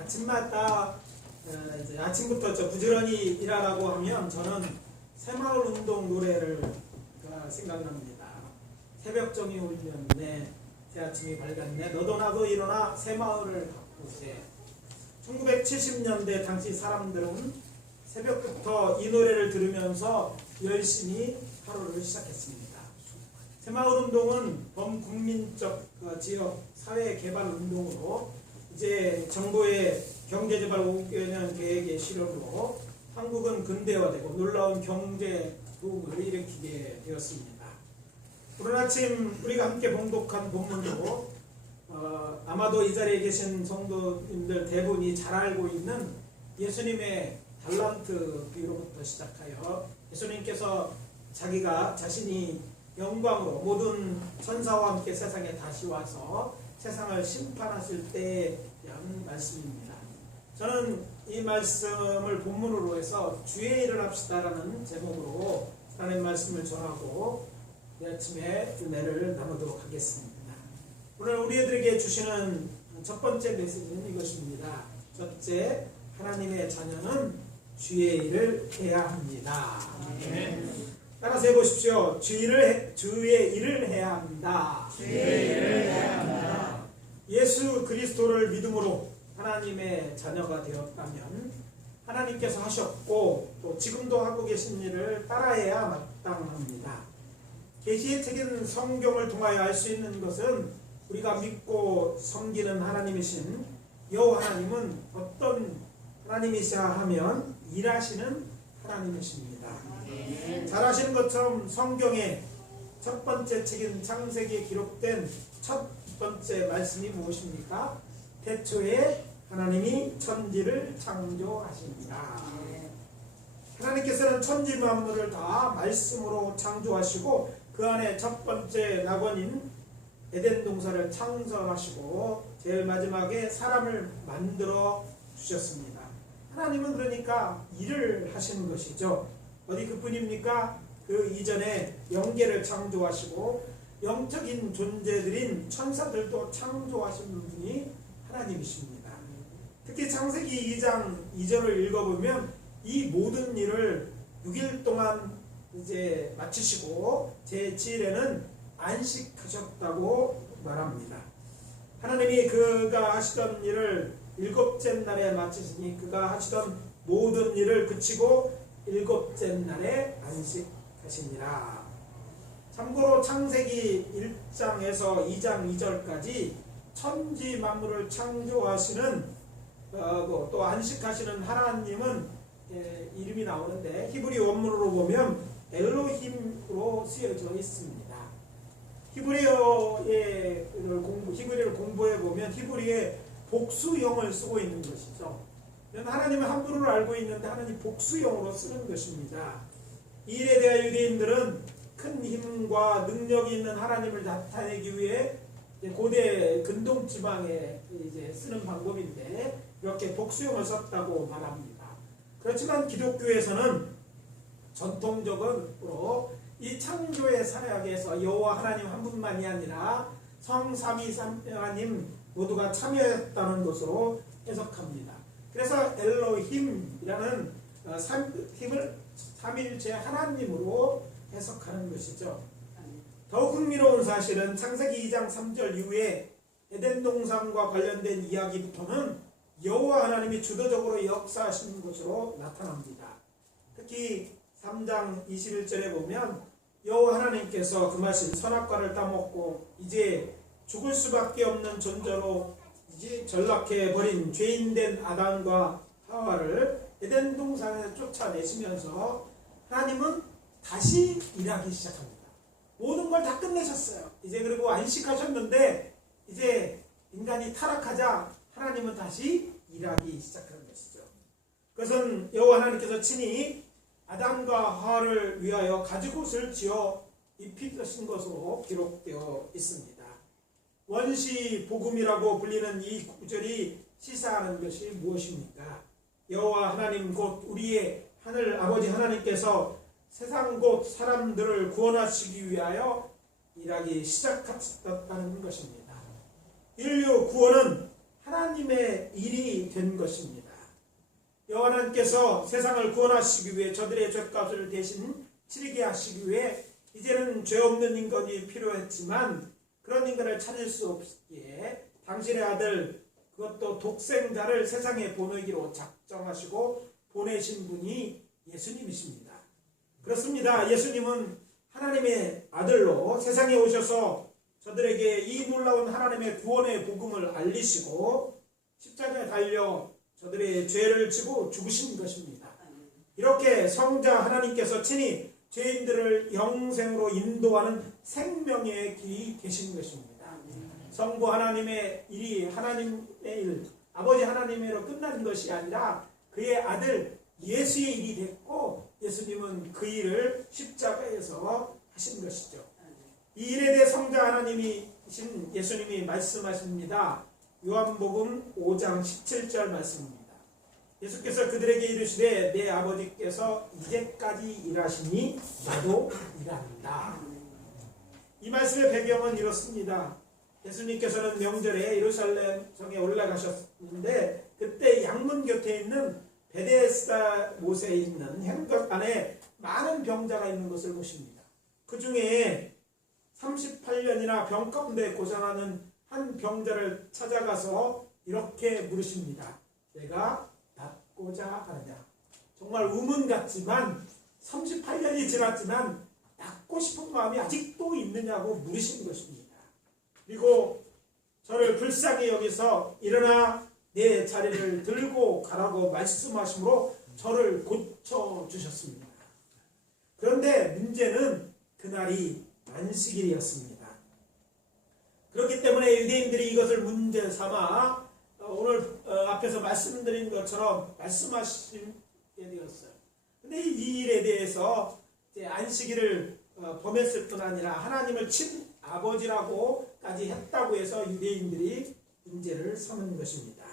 아침마다 이제 아침부터 부지런히 일하라고 하면 저는 새마을 운동 노래를 생각납니다. 새벽종이 울렸네, 새아침이 밝았네, 너도 나도 일어나 새마을을 가꾸세. 1970년대 당시 사람들은 새벽부터 이 노래를 들으면서 열심히 하루를 시작했습니다. 새마을 운동은 범국민적 지역 사회 개발 운동으로 이제 정부의 경제개발 5개년 계획의 실현으로 한국은 근대화되고 놀라운 경제 부흥을 일으키게 되었습니다. 오늘 아침 우리가 함께 봉독한 본문도 아마도 이 자리에 계신 성도님들 대부분이 잘 알고 있는 예수님의 달란트 비유로부터 시작하여 예수님께서 자신이 영광으로 모든 천사와 함께 세상에 다시 와서 세상을 심판하실 때에 대한 말씀입니다. 저는 이 말씀을 본문으로 해서 주의 일을 합시다라는 제목으로 하나님의 말씀을 전하고 이 아침에 은혜를 나누도록 하겠습니다. 오늘 우리들에게 주시는 첫 번째 메시지는 이것입니다. 첫째, 하나님의 자녀는 주의 일을 해야 합니다. 따라서 해보십시오. 주의 일을 해야 합니다. 주의 일을 해야 합니다. 예수 그리스도를 믿음으로 하나님의 자녀가 되었다면 하나님께서 하셨고 또 지금도 하고 계신 일을 따라해야 마땅합니다. 계시의 책인 성경을 통하여 알 수 있는 것은 우리가 믿고 섬기는 하나님이신 여호와 하나님은 어떤 하나님이시냐 하면 일하시는 하나님이십니다. 잘 아시는 것처럼 성경의 첫 번째 책인 창세기에 기록된 첫 번째 말씀이 무엇입니까? 태초에 하나님이 천지를 창조하십니다. 하나님께서는 천지 만물을 다 말씀으로 창조하시고 그 안에 첫 번째 낙원인 에덴 동산을 창설하시고 제일 마지막에 사람을 만들어 주셨습니다. 하나님은 그러니까 일을 하시는 것이죠. 어디 그뿐입니까? 그 이전에 영계를 창조하시고 영적인 존재들인 천사들도 창조하시는 분이 하나님이십니다. 특히 창세기 2장 2절을 읽어보면 이 모든 일을 6일 동안 이제 마치시고 제7일에는 안식하셨다고 말합니다. 하나님이 그가 하시던 일을 일곱째 날에 마치시니 그가 하시던 모든 일을 그치고 일곱째 날에 안식하시니라. 참고로 창세기 1장에서 2장 2절까지 천지 만물을 창조하시는 또 안식하시는 하나님은 이름이 나오는데 히브리 원문으로 보면 엘로힘으로 쓰여져 있습니다. 히브리어를 공부해 보면 히브리에 복수형을 쓰고 있는 것이죠. 하나님은 한 분을 알고 있는데 하나님 복수형으로 쓰는 것입니다. 이 일에 대해 유대인들은 큰 힘과 능력이 있는 하나님을 나타내기 위해 고대 근동지방에 이제 쓰는 방법인데 이렇게 복수형을 썼다고 말합니다. 그렇지만 기독교에서는 전통적으로 이 창조의 사역에서 여호와 하나님 한 분만이 아니라 성삼위삼 하나님 모두가 참여했다는 것으로 해석합니다. 그래서 엘로힘이라는 힘을 삼일체 하나님으로 해석하는 것이죠. 더욱 흥미로운 사실은 창세기 2장 3절 이후에 에덴 동산과 관련된 이야기부터는 여호와 하나님이 주도적으로 역사하시는 것으로 나타납니다. 특히 3장 21절에 보면 여호와 하나님께서 금하신 선악과를 따먹고 이제 죽을 수밖에 없는 존재로 이제 전락해 버린 죄인된 아담과 하와를 에덴 동산에 쫓아내시면서 하나님은 다시 일하기 시작합니다. 모든 걸 다 끝내셨어요. 이제 그리고 안식하셨는데 이제 인간이 타락하자 하나님은 다시 일하기 시작하는 것이죠. 그것은 여호와 하나님께서 친히 아담과 하와를 위하여 가죽옷을 지어 입히신 것으로 기록되어 있습니다. 원시 복음이라고 불리는 이 구절이 시사하는 것이 무엇입니까? 여호와 하나님 곧 우리의 하늘 아버지 하나님께서 세상 곧 사람들을 구원하시기 위하여 일하기 시작하셨다는 것입니다. 인류 구원은 하나님의 일이 된 것입니다. 여호와 하나님께서 세상을 구원하시기 위해 저들의 죄값을 대신 치르게 하시기 위해 이제는 죄 없는 인간이 필요했지만 그런 인간을 찾을 수 없기에 당신의 아들, 그것도 독생자를 세상에 보내기로 작정하시고 보내신 분이 예수님이십니다. 그렇습니다. 예수님은 하나님의 아들로 세상에 오셔서 저들에게 이 놀라운 하나님의 구원의 복음을 알리시고 십자가에 달려 저들의 죄를 지고 죽으신 것입니다. 이렇게 성자 하나님께서 친히 죄인들을 영생으로 인도하는 생명의 길이 되신 것입니다. 성부 하나님의 일이 하나님의 일, 아버지 하나님으로 끝난 것이 아니라 그의 아들 예수의 일이 됐고 예수님은 그 일을 십자가에서 하신 것이죠. 이 일에 대해 성자 하나님이신 예수님이 말씀하십니다. 요한복음 5장 17절 말씀입니다. 예수께서 그들에게 이르시되 내 아버지께서 이제까지 일하시니 나도 일한다. 이 말씀의 배경은 이렇습니다. 예수님께서는 명절에 예루살렘 성에 올라가셨는데 그때 양문 곁에 있는 베데스다 못에 있는 행각 안에 많은 병자가 있는 것을 보십니다. 그 중에 38년이나 병 가운데 고생하는 한 병자를 찾아가서 이렇게 물으십니다. 내가 낫고자 하느냐. 정말 의문 같지만 38년이 지났지만 낫고 싶은 마음이 아직도 있느냐고 물으신 것입니다. 그리고 저를 불쌍히 여기서 일어나 내 자리를 들고 가라고 말씀하심으로 저를 고쳐주셨습니다. 그런데 문제는 그날이 안식일이었습니다. 그렇기 때문에 유대인들이 이것을 문제 삼아 오늘 앞에서 말씀드린 것처럼 말씀하시게 되었어요. 근데 이 일에 대해서 이제 안식일을 범했을 뿐 아니라 하나님을 친아버지라고까지 했다고 해서 유대인들이 문제를 삼은 것입니다.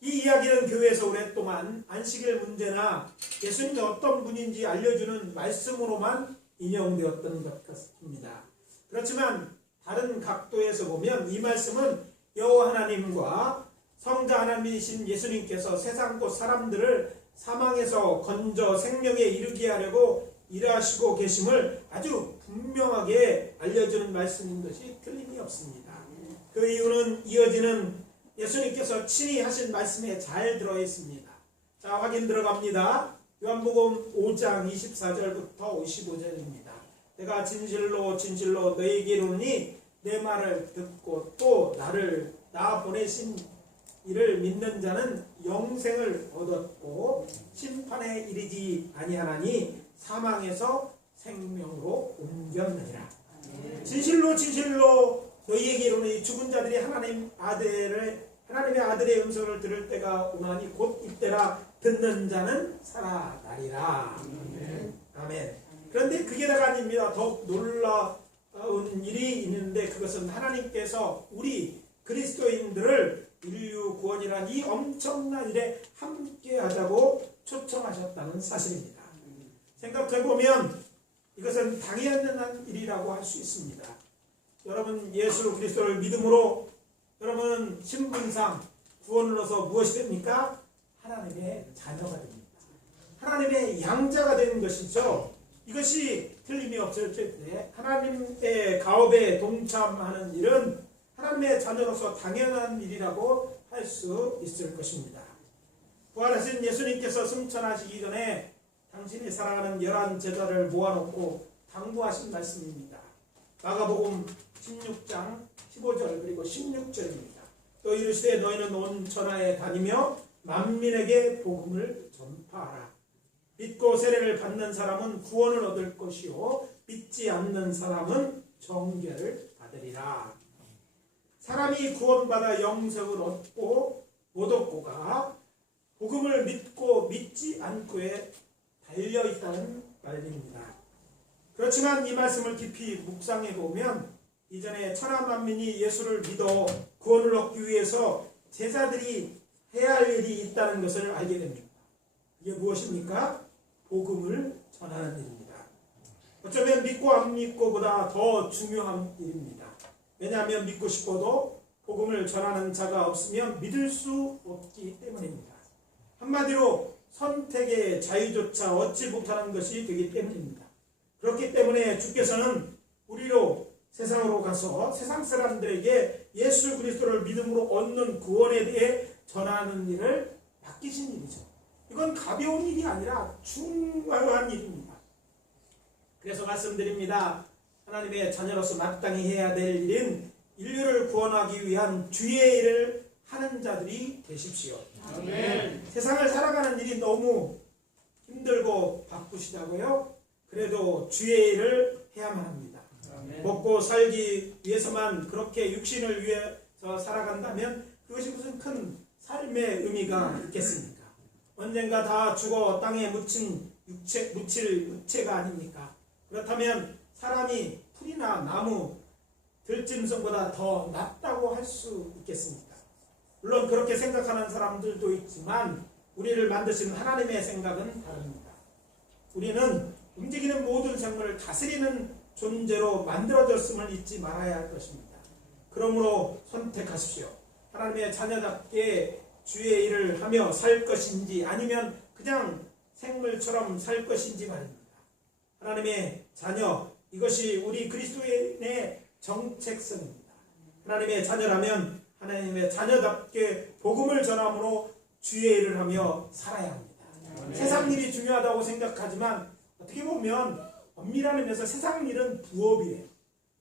이 이야기는 교회에서 오랫동안 안식일 문제나 예수님이 어떤 분인지 알려주는 말씀으로만 인용되었던 것 같습니다. 그렇지만 다른 각도에서 보면 이 말씀은 여호와 하나님과 성자 하나님이신 예수님께서 세상 곧 사람들을 사망에서 건져 생명에 이르게 하려고 일하시고 계심을 아주 분명하게 알려주는 말씀인 것이 틀림이 없습니다. 그 이유는 이어지는 예수님께서 친히 하신 말씀에 잘 들어있습니다. 자, 확인 들어갑니다. 요한복음 5장 24절부터 55절입니다. 내가 진실로 진실로 너희에게 이르노니 내 말을 듣고 또 나 보내신 이를 믿는 자는 영생을 얻었고 심판에 이르지 아니하나니 사망에서 생명으로 옮겼느니라. 진실로 진실로 너희에게 이르노니 죽은 자들이 하나님의 아들의 음성을 들을 때가 오나니 곧 이때라. 듣는 자는 살아나리라. 아멘. 그런데 그게 다가 아닙니다. 더욱 놀라운 일이 있는데 그것은 하나님께서 우리 그리스도인들을 인류 구원이란 이 엄청난 일에 함께 하자고 초청하셨다는 사실입니다. 생각해보면 이것은 당연한 일이라고 할 수 있습니다. 여러분 예수 그리스도를 믿음으로 여러분은 신분상 구원을 얻어서 무엇이 됩니까? 하나님의 자녀가 됩니다. 하나님의 양자가 되는 것이죠. 이것이 틀림이 없을 때 하나님의 가업에 동참하는 일은 하나님의 자녀로서 당연한 일이라고 할 수 있을 것입니다. 부활하신 예수님께서 승천하시기 전에 당신이 사랑하는 11 제자를 모아놓고 당부하신 말씀입니다. 마가복음 16장 15절 그리고 16절입니다. 또 이르시되 너희는 온 천하에 다니며 만민에게 복음을 전파하라. 믿고 세례를 받는 사람은 구원을 얻을 것이요 믿지 않는 사람은 정죄를 받으리라. 사람이 구원받아 영생을 얻고 못 얻고가 복음을 믿고 믿지 않고에 달려있다는 말입니다. 그렇지만 이 말씀을 깊이 묵상해 보면 이전에 천하만민이 예수를 믿어 구원을 얻기 위해서 제자들이 해야 할 일이 있다는 것을 알게 됩니다. 이게 무엇입니까? 복음을 전하는 일입니다. 어쩌면 믿고 안 믿고보다 더 중요한 일입니다. 왜냐하면 믿고 싶어도 복음을 전하는 자가 없으면 믿을 수 없기 때문입니다. 한마디로 선택의 자유조차 얻지 못하는 것이 되기 때문입니다. 그렇기 때문에 주께서는 우리로 세상으로 가서 세상 사람들에게 예수 그리스도를 믿음으로 얻는 구원에 대해 전하는 일을 맡기신 일이죠. 이건 가벼운 일이 아니라 중요한 일입니다. 그래서 말씀드립니다. 하나님의 자녀로서 마땅히 해야 될 일인 인류를 구원하기 위한 주의 일을 하는 자들이 되십시오. 아멘. 세상을 살아가는 일이 너무 힘들고 바쁘시다고요? 그래도 주의 일을 해야만 합니다. 아멘. 먹고 살기 위해서만 그렇게 육신을 위해서 살아간다면 그것이 무슨 큰 삶의 의미가 있겠습니까? 언젠가 다 죽어 땅에 묻힐 육체가 아닙니까? 그렇다면 사람이 풀이나 나무, 들짐승보다 더 낫다고 할 수 있겠습니까? 물론 그렇게 생각하는 사람들도 있지만 우리를 만드신 하나님의 생각은 다릅니다. 우리는 움직이는 모든 생물을 다스리는 존재로 만들어졌음을 잊지 말아야 할 것입니다. 그러므로 선택하십시오. 하나님의 자녀답게 주의 일을 하며 살 것인지 아니면 그냥 생물처럼 살 것인지 말입니다. 하나님의 자녀, 이것이 우리 그리스도인의 정체성입니다. 하나님의 자녀라면 하나님의 자녀답게 복음을 전함으로 주의 일을 하며 살아야 합니다. 네. 세상 일이 중요하다고 생각하지만 어떻게 보면 엄밀한 의미에서 세상 일은 부업이에요.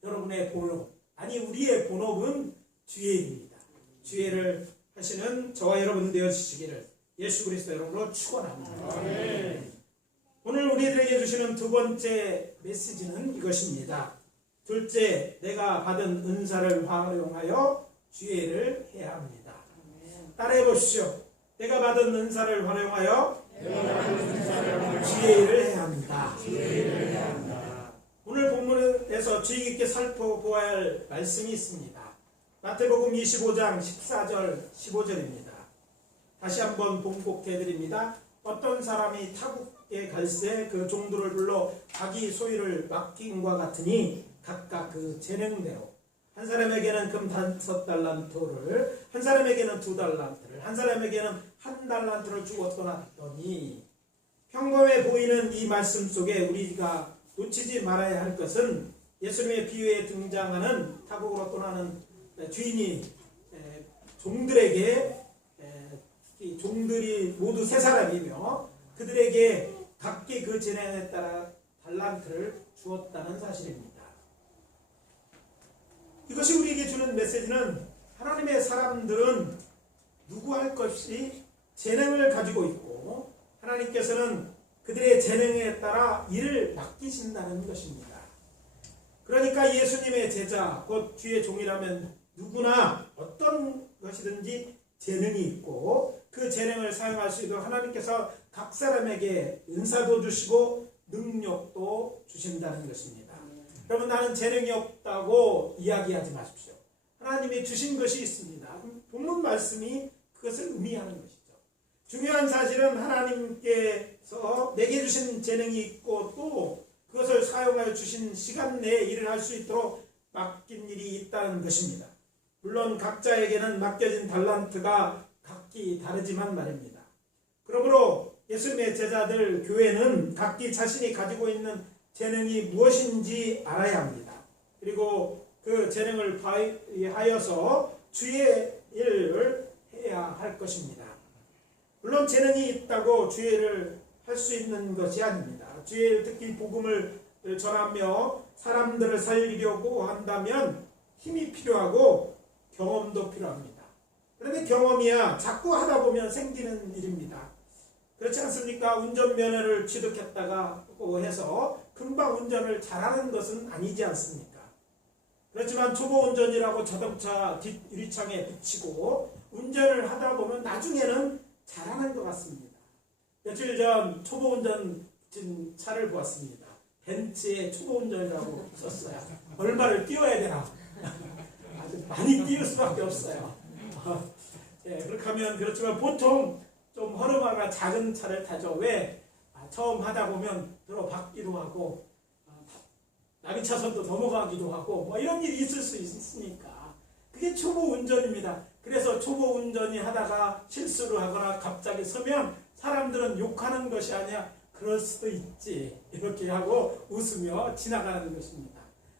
여러분의 본업, 아니 우리의 본업은 주의 일입니다. 주의 일을 하시는 저와 여러분 되어주시기를 예수 그리스도 이름으로 축원합니다. 아멘. 오늘 우리들에게 주시는 두 번째 메시지는 이것입니다. 둘째, 내가 받은 은사를 활용하여 주의 일을 해야 합니다. 따라해 보십시오. 내가 받은 은사를 활용하여 주의 일을 해야 합니다. 오늘 본문에서 주의 깊게 살펴보아야 할 말씀이 있습니다. 마태복음 25장 14절 15절입니다. 다시 한번 봉독해 드립니다. 어떤 사람이 타국에 갈새 그 종들을 불러 자기 소유를 맡김과 같으니 각각 그 재능대로 한 사람에게는 금 5달란트를, 한 사람에게는 2달란트를, 한 사람에게는 1달란트를 주고 떠났더니, 평범해 보이는 이 말씀 속에 우리가 놓치지 말아야 할 것은 예수님의 비유에 등장하는 타국으로 떠나는 주인이 종들에게, 이 종들이 모두 세 사람이며 그들에게 각기 그 재능에 따라 달란트를 주었다는 사실입니다. 이것이 우리에게 주는 메시지는 하나님의 사람들은 누구할 것이 재능을 가지고 있고 하나님께서는 그들의 재능에 따라 일을 맡기신다는 것입니다. 그러니까 예수님의 제자, 곧 주의 종이라면 누구나 어떤 것이든지 재능이 있고 그 재능을 사용할 수 있도록 하나님께서 각 사람에게 은사도 주시고 능력도 주신다는 것입니다. 여러분, 나는 재능이 없다고 이야기하지 마십시오. 하나님이 주신 것이 있습니다. 본문 말씀이 그것을 의미하는 것이죠. 중요한 사실은 하나님께서 내게 주신 재능이 있고 또 그것을 사용하여 주신 시간 내에 일을 할 수 있도록 맡긴 일이 있다는 것입니다. 물론 각자에게는 맡겨진 달란트가 각기 다르지만 말입니다. 그러므로 예수님의 제자들 교회는 각기 자신이 가지고 있는 재능이 무엇인지 알아야 합니다. 그리고 그 재능을 발휘하여서 주의 일을 해야 할 것입니다. 물론 재능이 있다고 주의 일을 할 수 있는 것이 아닙니다. 주의 일, 특히 복음을 전하며 사람들을 살리려고 한다면 힘이 필요하고 경험도 필요합니다. 그런데 경험이야 자꾸 하다 보면 생기는 일입니다. 그렇지 않습니까? 운전면허를 취득했다고 해서 금방 운전을 잘하는 것은 아니지 않습니까? 그렇지만 초보 운전이라고 자동차 뒷 유리창에 붙이고 운전을 하다 보면 나중에는 잘하는 것 같습니다. 며칠 전 초보 운전 차를 보았습니다. 벤츠의 초보 운전이라고 썼어요. 얼마를 뛰어야 되나? 아주 많이 뛰을 수밖에 없어요. 그렇게 하면 그렇지만 보통 좀 허름하거나 작은 차를 타죠. 왜? 처음 하다 보면 들어박기도 하고 나비차선도 넘어가기도 하고 뭐 이런 일이 있을 수 있으니까 그게 그게 초보 운전입니다. 그래서 초보 운전이 하다가 실수를 하거나 갑자기 서면 사람들은 욕하는 것이 아니야. 그럴 수도 있지. 이렇게 하고 웃으며 지나가는 것입니다.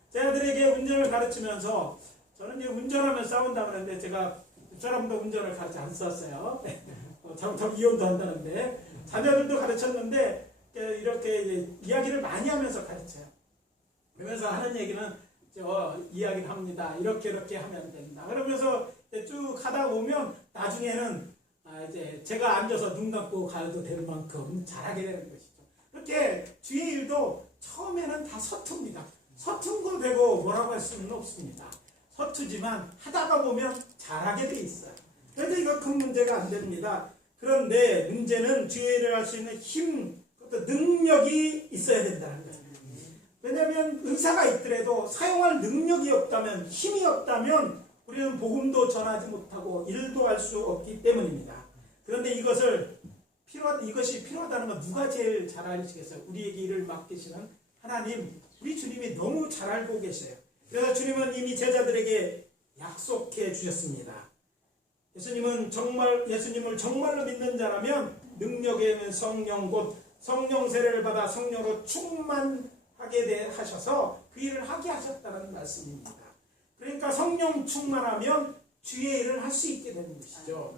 제 아들에게 운전을 가르치면서 저는 이제 운전하면 싸운다 그러는데 제가 사람도 운전을 가르치 안 썼어요. 잘못하면 이혼도 한다는데 자녀들도 가르쳤는데 이렇게 이제 이야기를 많이 하면서 가르쳐요. 그러면서 하는 얘기는 이야기를 합니다. 이렇게 하면 된다. 그러면서 쭉 하다 보면 나중에는 이제 제가 앉아서 눈 감고 가도 될 만큼 잘하게 되는 것이죠. 그렇게 주의 일도 처음에는 다 서툽니다. 서툰 거 되고 뭐라고 할 수는 없습니다. 서투지만 하다가 보면 잘하게 돼 있어요. 그래서 이거 큰 문제가 안 됩니다. 그런데 문제는 주의 일을 할 수 있는 힘, 능력이 있어야 된다는 거예요. 왜냐하면 의사가 있더라도 사용할 능력이 없다면, 힘이 없다면 우리는 복음도 전하지 못하고 일도 할 수 없기 때문입니다. 그런데 이것이 필요하다는 건 누가 제일 잘 아시겠어요? 우리에게 일을 맡기시는 하나님, 우리 주님이 너무 잘 알고 계셔요. 그래서 주님은 이미 제자들에게 약속해 주셨습니다. 예수님을 정말로 믿는 자라면 능력에 성령 곧 성령 세례를 받아 성령으로 충만하게 하셔서 그 일을 하게 하셨다는 말씀입니다. 그러니까 성령 충만하면 주의 일을 할 수 있게 되는 것이죠.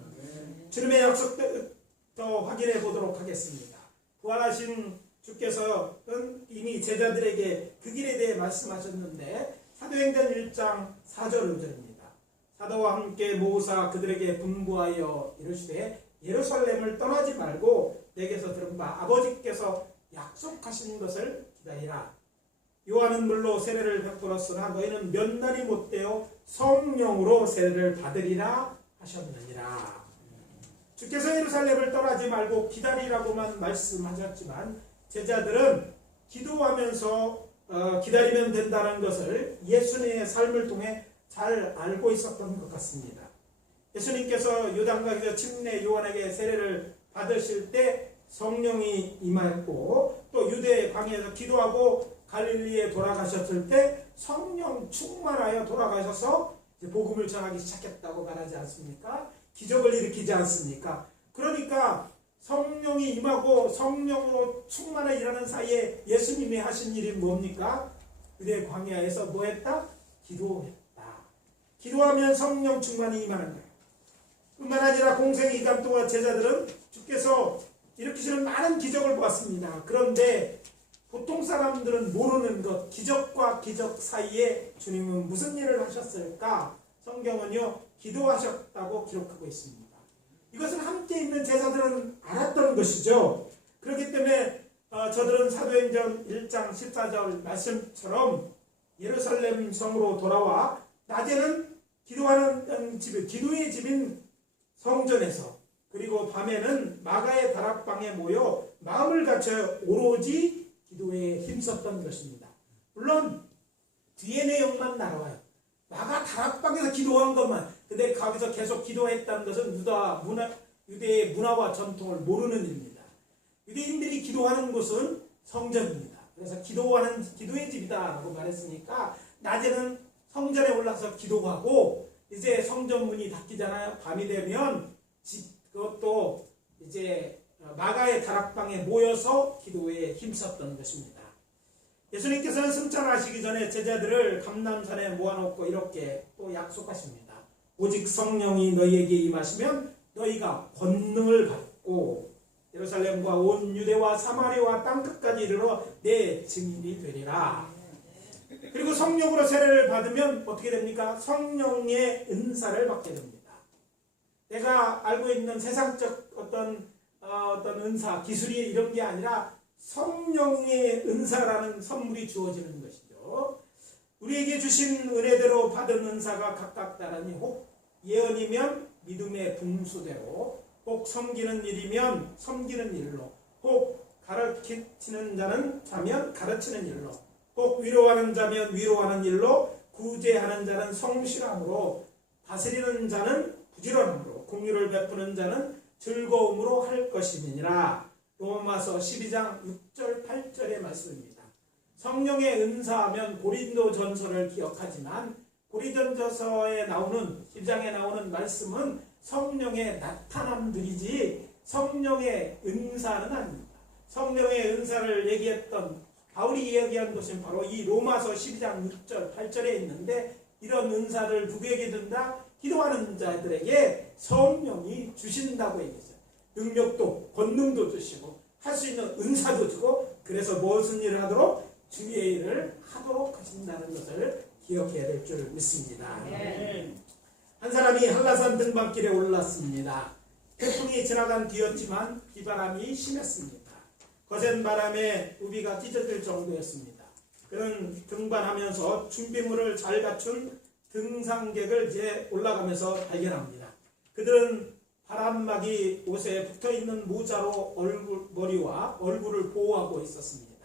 주님의 약속부터 확인해 보도록 하겠습니다. 부활하신 주께서는 이미 제자들에게 그 길에 대해 말씀하셨는데 사도행전 1장 4절 5절입니다. 사도와 함께 모으사 그들에게 분부하여 이르시되 예루살렘을 떠나지 말고 내게서 들은 바 아버지께서 약속하신 것을 기다리라. 요한은 물로 세례를 베풀었으나 너희는 몇 날이 못되어 성령으로 세례를 받으리라 하셨느니라. 주께서 예루살렘을 떠나지 말고 기다리라고만 말씀하셨지만 제자들은 기도하면서 기다리면 된다는 것을 예수님의 삶을 통해 잘 알고 있었던 것 같습니다. 예수님께서 요단강에서 침례 요한에게 세례를 받으실 때 성령이 임하였고 또 유대 광야에서 기도하고 갈릴리에 돌아가셨을 때 성령 충만하여 돌아가셔서 복음을 전하기 시작했다고 말하지 않습니까? 기적을 일으키지 않습니까? 그러니까 성령이 임하고 성령으로 충만하여 일하는 사이에 예수님이 하신 일이 뭡니까? 유대 광야에서 뭐 했다? 기도했다. 기도하면 성령 충만이 임하는 거예요. 뿐만 아니라 공생 2년 동안 제자들은 주께서 일으키시는 많은 기적을 보았습니다. 그런데 보통 사람들은 모르는 것, 기적과 기적 사이에 주님은 무슨 일을 하셨을까? 성경은요, 기도하셨다고 기록하고 있습니다. 이것은 함께 있는 제자들은 알았던 것이죠. 그렇기 때문에 저들은 사도행전 1장 14절 말씀처럼 예루살렘 성으로 돌아와 낮에는 기도하는 집, 기도의 집인 성전에서 그리고 밤에는 마가의 다락방에 모여 마음을 갖춰 오로지 기도에 힘썼던 것입니다. 물론 뒤에 내용만 나와요. 마가 다락방에서 기도한 것만. 근데 거기서 계속 기도했다는 것은 유대의 문화와 전통을 모르는 일입니다. 유대인들이 기도하는 곳은 성전입니다. 그래서 기도의 집이다라고 말했으니까 낮에는 성전에 올라가서 기도하고 이제 성전 문이 닫히잖아요. 밤이 되면 그것도 이제 마가의 다락방에 모여서 기도에 힘썼던 것입니다. 예수님께서는 승천하시기 전에 제자들을 감람산에 모아놓고 이렇게 또 약속하십니다. 오직 성령이 너희에게 임하시면 너희가 권능을 받고 예루살렘과 온 유대와 사마리아와 땅끝까지 이르러 내 증인이 되리라. 그리고 성령으로 세례를 받으면 어떻게 됩니까? 성령의 은사를 받게 됩니다. 내가 알고 있는 세상적 어떤 은사, 기술이 이런 게 아니라 성령의 은사라는 선물이 주어지는 것이죠. 우리에게 주신 은혜대로 받은 은사가 각각 다르니 혹 예언이면 믿음의 분수대로, 혹 섬기는 일이면 섬기는 일로, 혹 가르치는 자면 가르치는 일로, 혹 위로하는 자면 위로하는 일로, 구제하는 자는 성실함으로, 다스리는 자는 부지런함으로, 공유를 베푸는 자는 즐거움으로 할 것이니라. 로마서 12장 6절 8절의 말씀입니다. 성령의 은사하면 고린도 전서를 기억하지만 고린도전서에 나오는 10장에 나오는 말씀은 성령의 나타남들이지 성령의 은사는 아닙니다. 성령의 은사를 얘기했던 바울이 이야기한 것은 바로 이 로마서 12장 6절 8절에 있는데, 이런 은사를 누구에게 준다? 기도하는 자들에게 성령이 주신다고 얘기했어요. 능력도 권능도 주시고 할 수 있는 은사도 주고, 그래서 무슨 일을 하도록? 주의 일을 하도록 하신다는 것을 기억해야 될 줄 믿습니다. 한 사람이 한라산 등반길에 올랐습니다. 태풍이 지나간 뒤였지만 비바람이 심했습니다. 거센 바람에 우비가 찢어질 정도였습니다. 그는 등반하면서 준비물을 잘 갖춘 등산객을 이제 올라가면서 발견합니다. 그들은 바람막이 옷에 붙어있는 모자로 머리와 얼굴을 보호하고 있었습니다.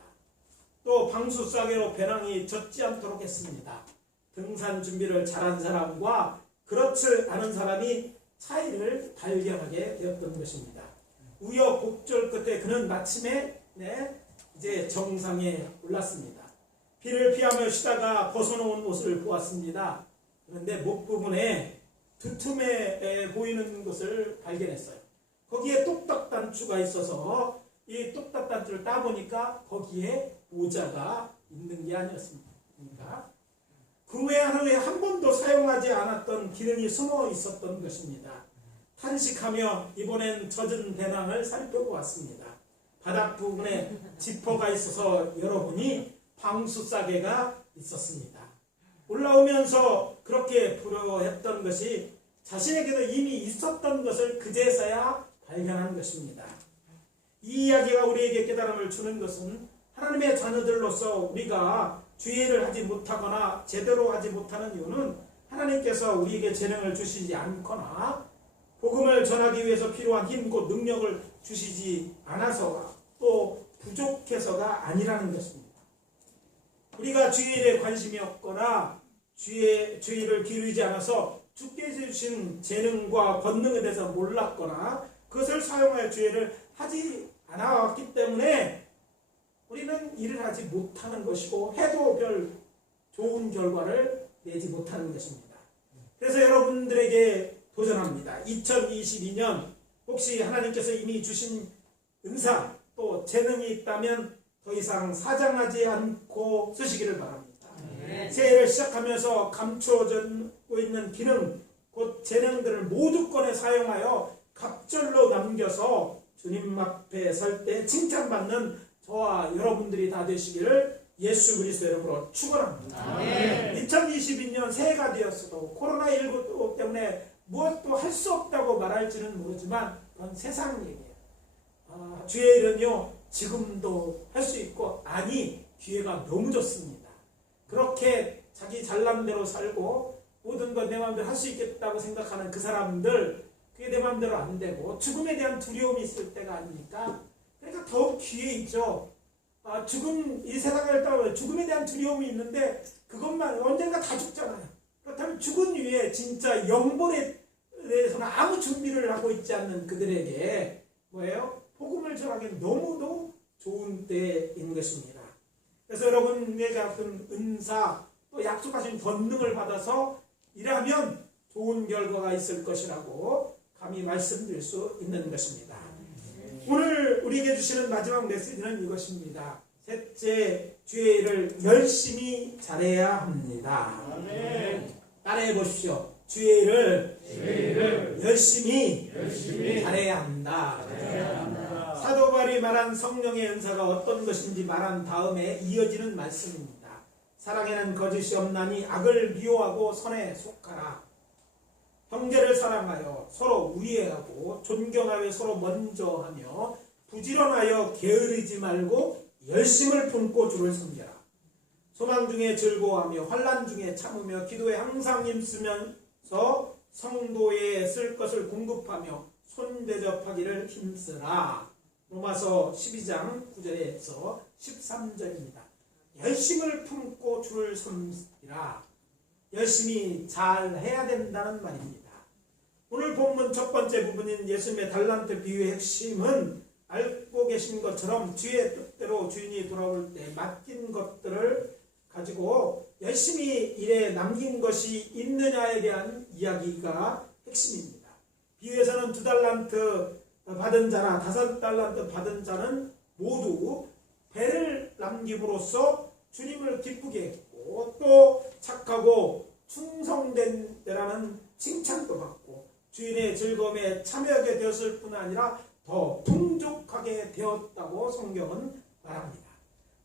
또 방수싸개로 배낭이 젖지 않도록 했습니다. 등산 준비를 잘한 사람과 그렇지 않은 사람이 차이를 발견하게 되었던 것입니다. 우여곡절 끝에 그는 마침에 이제 정상에 올랐습니다. 비를 피하며 쉬다가 벗어놓은 옷을 보았습니다. 그런데 목 부분에 두툼해 보이는 것을 발견했어요. 거기에 똑딱단추가 있어서 이 똑딱단추를 따보니까 거기에 모자가 있는 게 아니었습니까? 구매한 후에 한 번도 사용하지 않았던 기능이 숨어 있었던 것입니다. 탄식하며 이번엔 젖은 배낭을 살펴보았습니다. 바닥 부분에 지퍼가 있어서 열어보니 방수싸개가 있었습니다. 올라오면서 그렇게 불효했던 것이 자신에게도 이미 있었던 것을 그제서야 발견한 것입니다. 이 이야기가 우리에게 깨달음을 주는 것은 하나님의 자녀들로서 우리가 주의를 하지 못하거나 제대로 하지 못하는 이유는 하나님께서 우리에게 재능을 주시지 않거나 복음을 전하기 위해서 필요한 힘, 곧 능력을 주시지 않아서 또 부족해서가 아니라는 것입니다. 우리가 주일에 관심이 없거나 주의를 기울이지 않아서 주께 주신 재능과 권능에 대해서 몰랐거나 그것을 사용하여 주의를 하지 않았기 때문에 우리는 일을 하지 못하는 것이고 해도 별 좋은 결과를 내지 못하는 것입니다. 그래서 여러분들에게 도전합니다. 2022년 혹시 하나님께서 이미 주신 은사 또 재능이 있다면 더 이상 사장하지 않고 쓰시기를 바랍니다. 새해를 시작하면서 감추어지고 있는 기능 곧 재능들을 모두 꺼내 사용하여 갑절로 남겨서 주님 앞에 설 때 칭찬받는 저와 여러분들이 다 되시기를 예수 그리스도의 이름으로 축원합니다. 2022년 새해가 되었어도 코로나19 때문에 무엇도 할 수 없다고 말할지는 모르지만 그건 세상 얘기예요. 주의 일은요 지금도 할 수 있고 기회가 너무 좋습니다. 그렇게 자기 잘남대로 살고 모든 것 내 마음대로 할 수 있겠다고 생각하는 그 사람들, 그게 내 마음대로 안 되고 죽음에 대한 두려움이 있을 때가 아니니까, 그러니까 더욱 기회 있죠. 죽음, 이 세상을 떠나 죽음에 대한 두려움이 있는데 그것만 언젠가 다 죽잖아요. 그렇다면 죽은 후에 진짜 영본에 대해서는 아무 준비를 하고 있지 않는 그들에게 뭐예요? 복음을 전하기엔 너무도 좋은 때인 것입니다. 그래서 여러분에게 같은 은사 또 약속하신 권능을 받아서 일하면 좋은 결과가 있을 것이라고 감히 말씀드릴 수 있는 것입니다. 오늘 우리에게 주시는 마지막 메시지는 이것입니다. 셋째, 주의 일을 열심히 잘해야 합니다. 따라해 보십시오. 주의 일을 열심히 잘해야 한다. 사도 바울이 말한 성령의 은사가 어떤 것인지 말한 다음에 이어지는 말씀입니다. 사랑에는 거짓이 없나니 악을 미워하고 선에 속하라. 형제를 사랑하여 서로 우애하고 존경하여 서로 먼저하며 부지런하여 게으르지 말고 열심을 품고 주를 섬겨라. 소망 중에 즐거워하며 환난 중에 참으며 기도에 항상 힘쓰면서 성도에 쓸 것을 공급하며 손대접하기를 힘쓰라. 로마서 12장 9절에서 13절입니다. 열심을 품고 주를 섬기라. 열심히 잘 해야 된다는 말입니다. 오늘 본문 첫 번째 부분인 예수님의 달란트 비유의 핵심은 알고 계신 것처럼 주의 뜻대로 주인이 돌아올 때 맡긴 것들을 가지고 열심히 일에 남긴 것이 있느냐에 대한 이야기가 핵심입니다. 비유에서는 2달란트 받은 자나 5달란트 받은 자는 모두 배를 남김으로써 주님을 기쁘게 했고 또 착하고 충성된 데라는 칭찬도 받고 주인의 즐거움에 참여하게 되었을 뿐 아니라 더 풍족하게 되었다고 성경은 말합니다.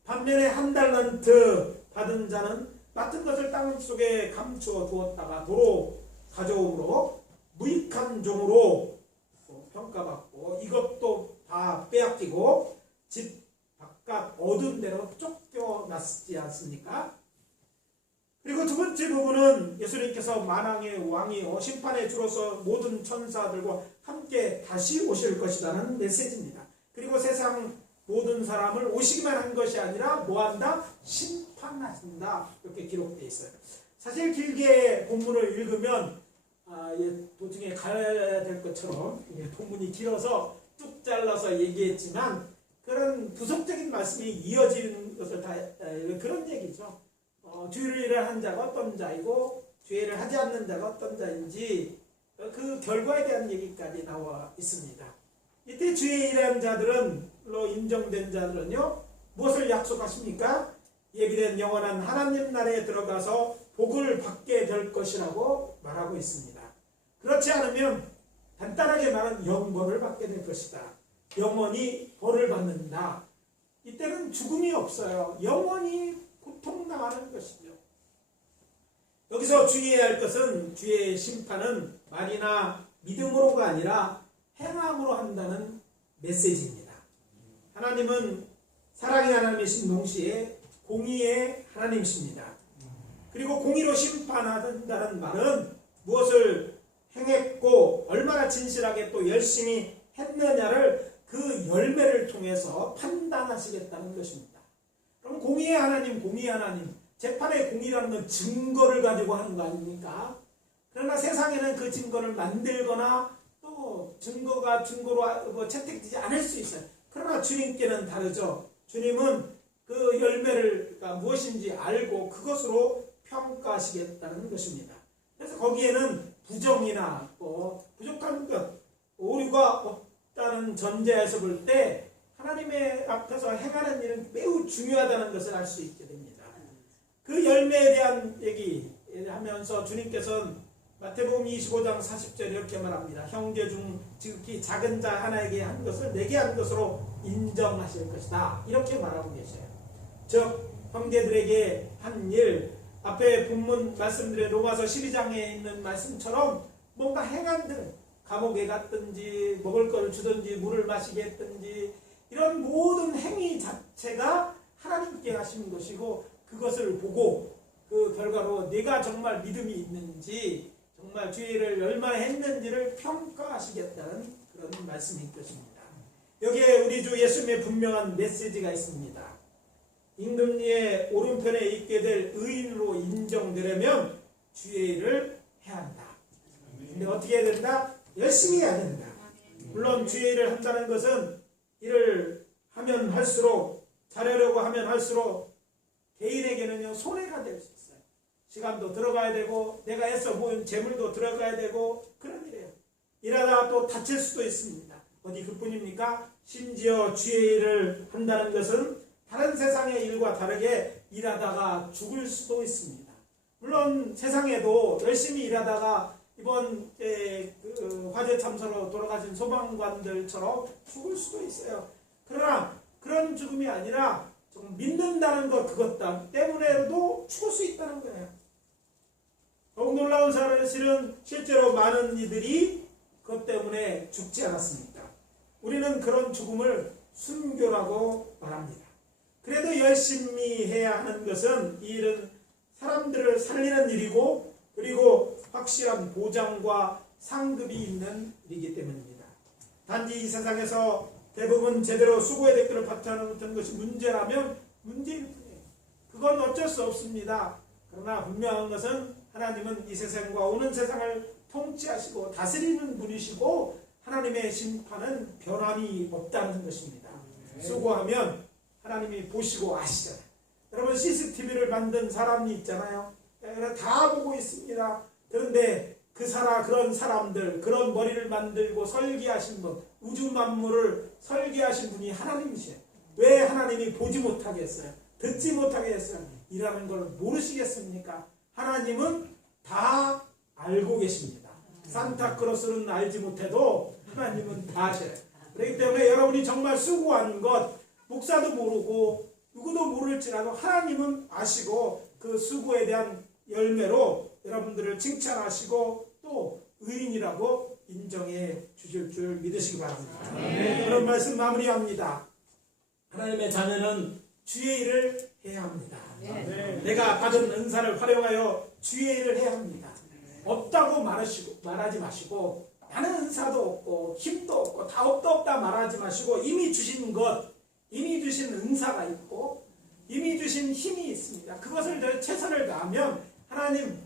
반면에 1달란트 받은 자는 맡은 것을 땅 속에 감추어 두었다가 도로 가져옴으로 무익한 종으로 평가받고 이것도 다 빼앗기고 집 바깥 어두운 데로 쫓겨났지 않습니까? 그리고 두 번째 부분은 예수님께서 만왕의 왕이요 심판의 주로서 모든 천사들과 함께 다시 오실 것이라는 메시지입니다. 그리고 세상 모든 사람을 오시기만 한 것이 아니라 뭐한다? 심판하신다. 이렇게 기록되어 있어요. 사실 길게 본문을 읽으면 도중에 가야 될 것처럼 본문이 길어서 쭉 잘라서 얘기했지만 그런 부속적인 말씀이 이어지는 것을 다 그런 얘기죠. 주의를 일하는 자가 어떤 자이고 주의를 하지 않는 자가 어떤 자인지 그 결과에 대한 얘기까지 나와 있습니다. 이때 주의 일하는 자들은로 인정된 자들은요 무엇을 약속하십니까? 예비된 영원한 하나님 나라에 들어가서 복을 받게 될 것이라고 말하고 있습니다. 그렇지 않으면 간단하게 말하면 영벌을 받게 될 것이다. 영원히 벌을 받는다. 이때는 죽음이 없어요. 영원히 고통당하는 것이죠. 여기서 주의해야 할 것은 주의 심판은 말이나 믿음으로가 아니라 행함으로 한다는 메시지입니다. 하나님은 사랑의 하나님이신 동시에 공의의 하나님이십니다. 그리고 공의로 심판한다는 말은 무엇을 행했고 얼마나 진실하게 또 열심히 했느냐를 그 열매를 통해서 판단하시겠다는 것입니다. 그럼 공의의 하나님, 공의의 하나님, 재판의 공의라는 건 증거를 가지고 하는 거 아닙니까? 그러나 세상에는 그 증거를 만들거나 또 증거가 증거로 채택되지 않을 수 있어요. 그러나 주님께는 다르죠. 주님은 그 열매를 무엇인지 알고 그것으로 평가하시겠다는 것입니다. 그래서 거기에는 부정이나 부족한 것, 오류가 없다는 전제에서 볼 때 하나님의 앞에서 행하는 일은 매우 중요하다는 것을 알 수 있게 됩니다. 그 열매에 대한 얘기하면서 주님께서는 마태복음 25장 40절 이렇게 말합니다. 형제 중 지극히 작은 자 하나에게 한 것을 내게 한 것으로 인정하실 것이다. 이렇게 말하고 계세요. 즉 형제들에게 한 일, 앞에 본문 말씀드린 로마서 12장에 있는 말씀처럼 뭔가 행한들, 감옥에 갔든지 먹을 것을 주든지 물을 마시게 했든지 이런 모든 행위 자체가 하나님께 하시는 것이고 그것을 보고 그 결과로 내가 정말 믿음이 있는지 정말 주의를 얼마나 했는지를 평가하시겠다는 그런 말씀인 것입니다. 여기에 우리 주 예수님의 분명한 메시지가 있습니다. 임금니의 오른편에 있게 될 의인으로 인정되려면 주의 일을 해야 한다. 근데 어떻게 해야 된다? 열심히 해야 된다. 물론 주의 일을 한다는 것은 일을 하면 할수록 잘하려고 하면 할수록 개인에게는요 손해가 될 수 있어요. 시간도 들어가야 되고 내가 애써 모은 재물도 들어가야 되고 그런 일이에요. 일하다가 또 다칠 수도 있습니다. 어디 그뿐입니까? 심지어 주의 일을 한다는 것은 다른 세상의 일과 다르게 일하다가 죽을 수도 있습니다. 물론 세상에도 열심히 일하다가 이번 화재 참사로 돌아가신 소방관들처럼 죽을 수도 있어요. 그러나 그런 죽음이 아니라 좀 믿는다는 것 그것 때문에도 죽을 수 있다는 거예요. 더욱 놀라운 사실은 실제로 많은 이들이 그것 때문에 죽지 않았습니다. 우리는 그런 죽음을 순교라고 말합니다. 그래도 열심히 해야 하는 것은 이 일은 사람들을 살리는 일이고 그리고 확실한 보장과 상급이 있는 일이기 때문입니다. 단지 이 세상에서 대부분 제대로 수고의 대가를 받지 않은 것이 문제라면 문제일 뿐이에요. 그건 어쩔 수 없습니다. 그러나 분명한 것은 하나님은 이 세상과 오는 세상을 통치하시고 다스리는 분이시고 하나님의 심판은 변함이 없다는 것입니다. 수고하면 하나님이 보시고 아시잖아요. 여러분 CCTV를 만든 사람이 있잖아요. 다 보고 있습니다. 그런데 그런 사람들, 그런 머리를 만들고 설계하신 분, 우주 만물을 설계하신 분이 하나님이세요. 왜 하나님이 보지 못하게 했어요? 듣지 못하게 했어요? 이라는 걸 모르시겠습니까? 하나님은 다 알고 계십니다. 산타크로스는 알지 못해도 하나님은 다 아셔요. 그렇기 때문에 여러분이 정말 수고한 것, 목사도 모르고 누구도 모를지라도 하나님은 아시고 그 수고에 대한 열매로 여러분들을 칭찬하시고 또 의인이라고 인정해 주실 줄 믿으시기 바랍니다. 그런 말씀 마무리합니다. 하나님의 자녀는 주의 일을 해야 합니다. 내가 받은 은사를 활용하여 주의 일을 해야 합니다. 없다고 말하지 마시고 나는 은사도 없고 힘도 없고 다 없다 말하지 마시고 이미 주신 것, 이미 주신 은사가 있고 이미 주신 힘이 있습니다. 그것을 최선을 다하면 하나님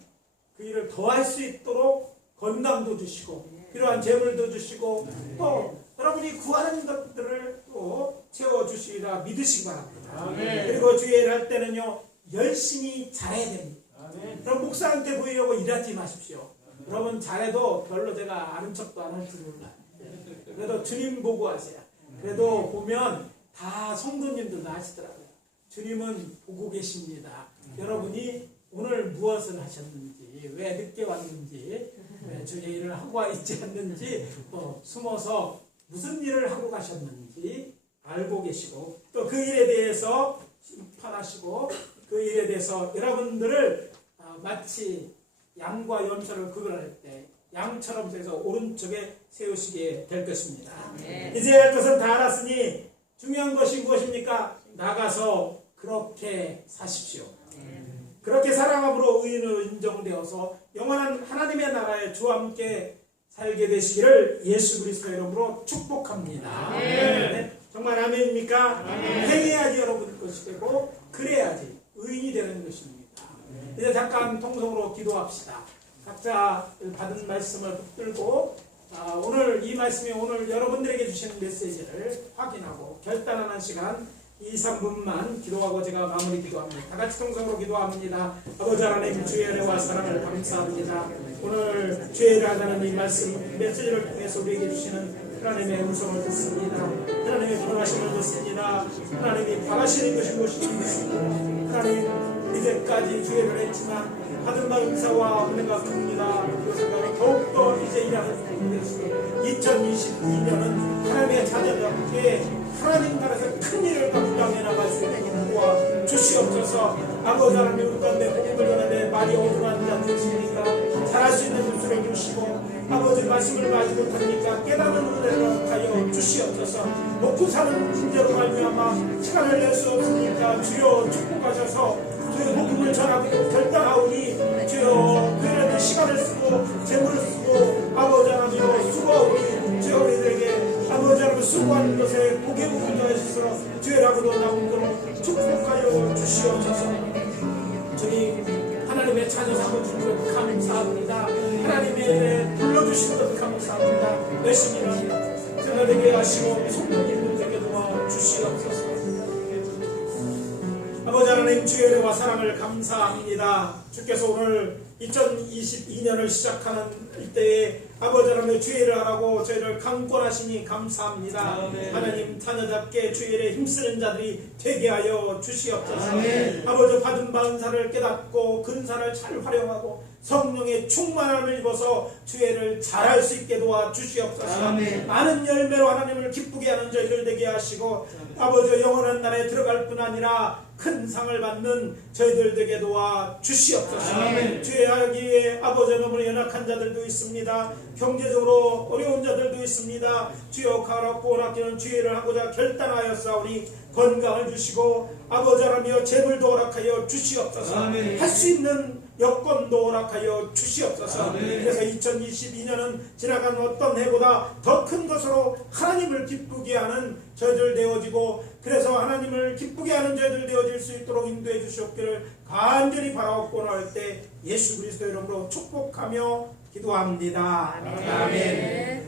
그 일을 더할 수 있도록 건강도 주시고 필요한 재물도 주시고 또 여러분이 구하는 것들을 또 채워주시리라 믿으시기 바랍니다. 그리고 주의 일을 할 때는요 열심히 잘해야 됩니다. 그럼 목사한테 보이려고 일하지 마십시오. 여러분 잘해도 별로 제가 아는 척도 안 할 줄 몰라요. 그래도 주님 보고 하세요. 그래도 보면 다 성도님들도 아시더라고요. 주님은 보고 계십니다. 여러분이 오늘 무엇을 하셨는지, 왜 늦게 왔는지, 왜 주의 일을 하고 있지 않는지, 숨어서 무슨 일을 하고 가셨는지 알고 계시고 또 그 일에 대해서 심판하시고 그 일에 대해서 여러분들을 마치 양과 염소를 구별할 때 양처럼 해서 오른쪽에 세우시게 될 것입니다. 이제 할 것은 다 알았으니 중요한 것이 무엇입니까? 나가서 그렇게 사십시오. 그렇게 살아감으로 의인으로 인정되어서 영원한 하나님의 나라에 주와 함께 살게 되시기를 예수 그리스도의 이름으로 축복합니다. 네. 정말 아멘입니까? 행해야지 여러분 것이 되고 그래야지 의인이 되는 것입니다. 이제 잠깐 통성으로 기도합시다. 각자 받은 말씀을 붙들고 오늘 이 말씀이 오늘 여러분들에게 주시는 메시지를 확인하고 결단하는 시간 2, 3분만 기도하고 제가 마무리 기도합니다. 다 같이 통성으로 기도합니다. 아버지 하나님 주의 은혜와 사랑을 감사합니다. 오늘 주의 일하다는 이 말씀 메시지를 통해서 우리에게 주시는 하나님의 음성을 듣습니다. 하나님의 변화심을 듣습니다. 하나님이 바라시는 것이 무엇인지 하나님 이제까지 주의를 했지만 받은 바 은사와 은혜가 큽니다. 그 생각을 더욱더 이제 일하는 것이 2022년은 하나님의 자녀들께 하나님 나라에서 큰 일을 감당해 나갈 수 있는 도와 주시옵소서. 아버지 하나님 우리 가운데 복음을 전하는데 말이 어중한 자들 있으니까 잘할 수 있는 눈수를 주시고 아버지 말씀을 말지 못하니까 깨닫는 은혜를 하여 주시옵소서. 먹고 사는 문제로 말미암아 시간을 낼 수 없으니까 주여 축복하셔서 주의 복음을 전하고 결단하오니 주여 그 일에 시간을 쓰고 재물을 쓰고 아버지 하나님 수고하오니 주여 우리들에게 아버지 하나님 수고하는 것에 복의 복을 더하시도록 주의라고도 나오도록 축복하여 주시옵소서. 주님 하나님의 자녀 삼아주신 것 감사합니다. 하나님의 일에 불러주신 것 감사합니다. 열심히 제가 되게 하시고 성도님들에게 도와주시옵소서. 아버지 하나님 주의 은혜와 사랑을 감사합니다. 주께서 오늘 2022년을 시작하는 이때에 아버지 하나님 주의 일을 하라고 저희를 강권하시니 감사합니다. 하나님 자녀답게 주의 일에 힘쓰는 자들이 되게 하여 주시옵소서. 아버지 받은 바 은사를 깨닫고 근사를 잘 활용하고 성령의 충만함을 입어서 주의 일을 잘할 수 있게 도와 주시옵소서. 많은 열매로 하나님을 기쁘게 하는 저희들 되게 하시고 아버지 영원한 나라에 들어갈 뿐 아니라 큰 상을 받는 저희들 되게 도와 주시옵소서. 주의 하기에 아버지 너무 연약한 자들도 있습니다. 경제적으로 어려운 자들도 있습니다. 주여 가랍고 낚이는 주의를 하고자 결단하였사오니 건강을 주시고 아버지 하나님여 재물도 허락하여 주시옵소서. 할 수 있는 여건도 허락하여 주시옵소서. 그래서 2022년은 지나간 어떤 해보다 더 큰 것으로 하나님을 기쁘게 하는 저희들 되어지고 그래서 하나님을 기쁘게 하는 저희들 되어질 수 있도록 인도해 주시옵기를 간절히 바라옵고 할 때 예수 그리스도 이름으로 축복하며 기도합니다. 아멘.